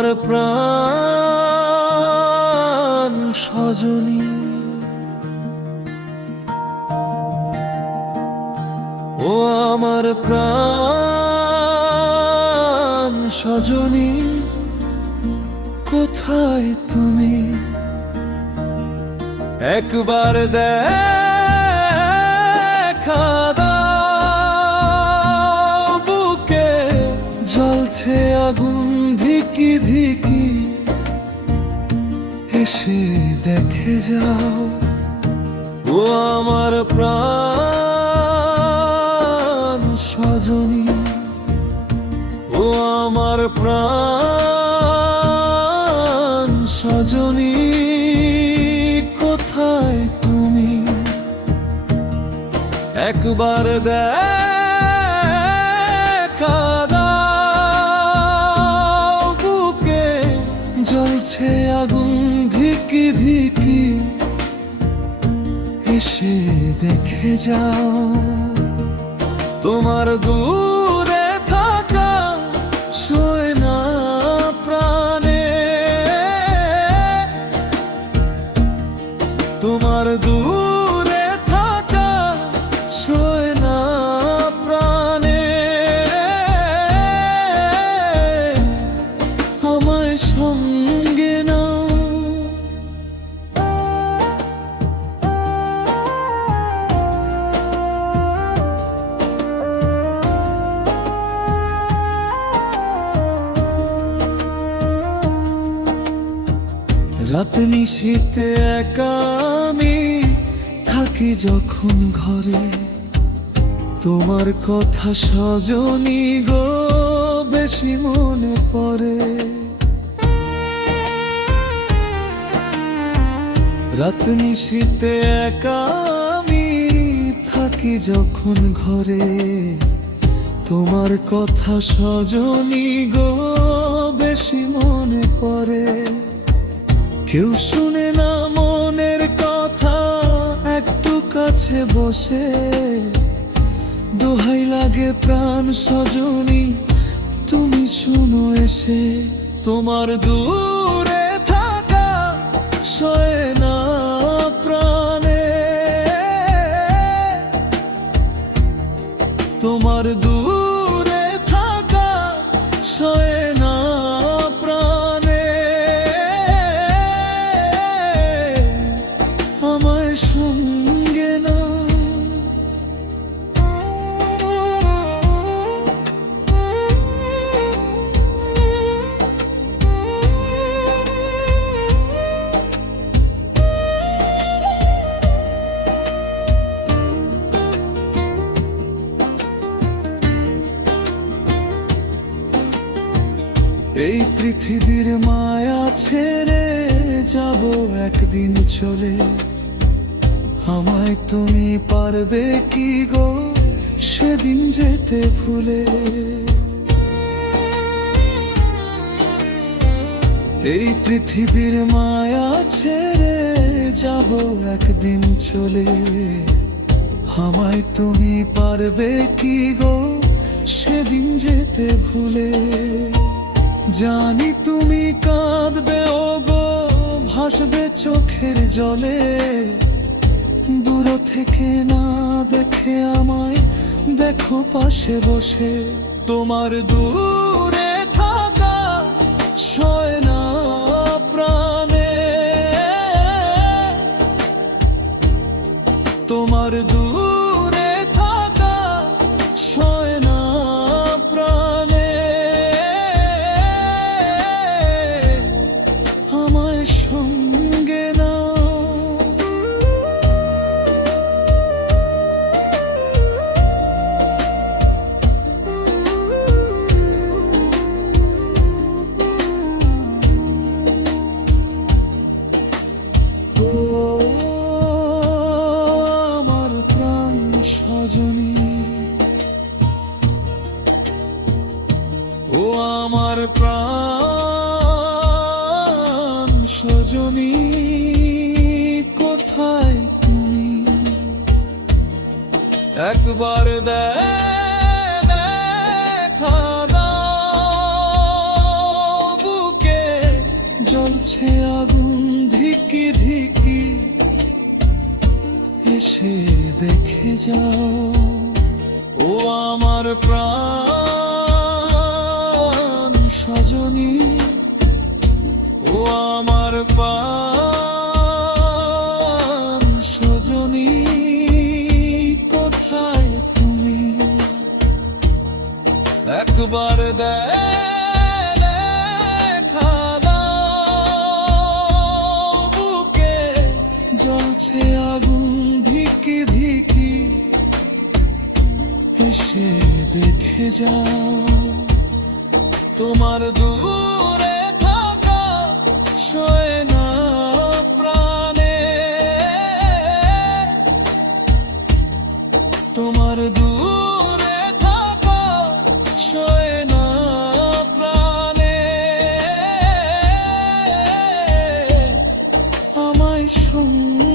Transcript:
আমার প্রাণ সজনী, ও আমার প্রাণ সজনী, কোথায় তুমি? একবার দেখা দাও, বুকে জ্বলছে আগুন ধিকি ধিকি, এসে দেখে যাও। ও আমার প্রাণ সজনী, ও আমার প্রাণ সজনী, কোথায় তুমি? একবার দেখা দাও, বুকে জ্বলছে আগুন ধিকি ধিকি, এসে দেখে যাও। তোমার দূরে থাকা সয় না প্রাণে, তোমার দূরে থাকা সয় না প্রাণে, আমায় সঙ্গে নাও। রাত নিশীথে একা আমি থাকি যখন ঘরে, তোমার কথা সজনী গো বেশি মনে পড়ে। রাত নিশীথে একা আমি থাকি যখন ঘরে, তোমার কথা সজনী গো বেশি মনে পড়ে। কেউ শুনে না মনের কথা, একটু কাছে বসে দোহাই লাগে প্রাণ সজনী, তুমি শুনো এসে। তোমার দূরে থাকা সয় না প্রাণে, তোমার দূরে থাকা সয় না প্রাণে, আমায় সঙ্গে নাও। এই পৃথিবীর মায়া ছেড়ে যাব একদিন চলে, আমায় তুমি পারবে কি গো সেদিন যেতে ভুলে। এই পৃথিবীর মায়া ছেড়ে যাব একদিন চলে, আমায় তুমি পারবে কি গো সেদিন যেতে ভুলে। জানি তুমি কাঁদবে ও গো, ভাসবে চোখের জলে, দূর থেকে না দেখে আমায় দেখো পাশে বসে। তোমার দূরে থাকা সয় না প্রাণে, তোমার দূরে থাকা সয় না প্রাণে, আমায় সঙ্গে নাও। আমার প্রাণ সজনী, ও আমার প্রাণ সজনী, কোথায় তুমি? একবার দেখা দাও, বুকে জ্বলছে আগুন ধিকি ধিকি, এসে দেখে যাও। ও আমার প্রাণ সজনী, ও আমার প্রাণ সজনী, কোথায় তুমি? একবার দেখা দাও, বুকে জ্বলছে আগুন ধিকি ধিকি, এসে দেখে যাও। তোমার দূরে থাকা সয় না প্রাণে, তোমার দূরে থাকা সয় না প্রাণে, আমায় সঙ্গ